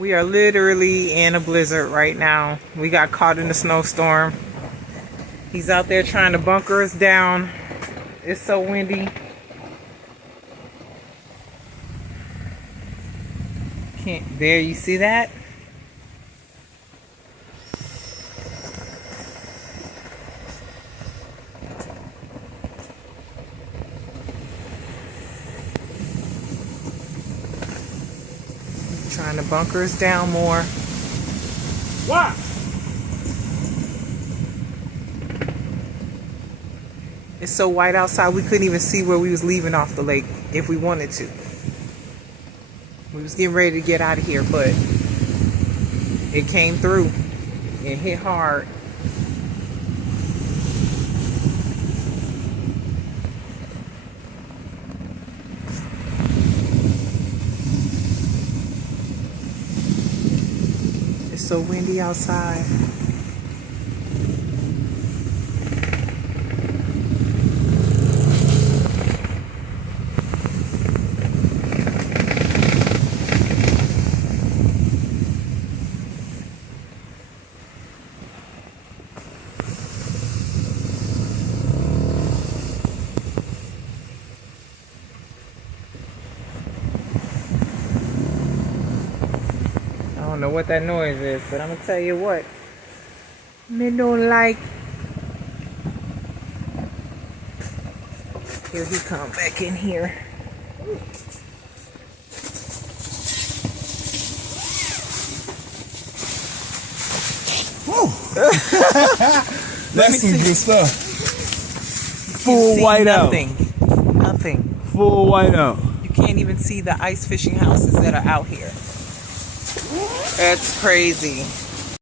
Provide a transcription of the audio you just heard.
We are literally in a blizzard right now. We got caught in a snowstorm. He's out there trying to bunker us down. It's so windy. There, you see that? Trying to bunker us down more. What? It's so white outside we couldn't even see where we was leaving off the lake if we wanted to. We was getting ready to get out of here, but it came through. It hit hard. It's so windy outside. I don't know what that noise is, but I'm gonna tell you what. Me don't like. Here he come back in here. That's some good stuff. Full whiteout. Nothing. Full whiteout. You can't even see the ice fishing houses that are out here. That's crazy.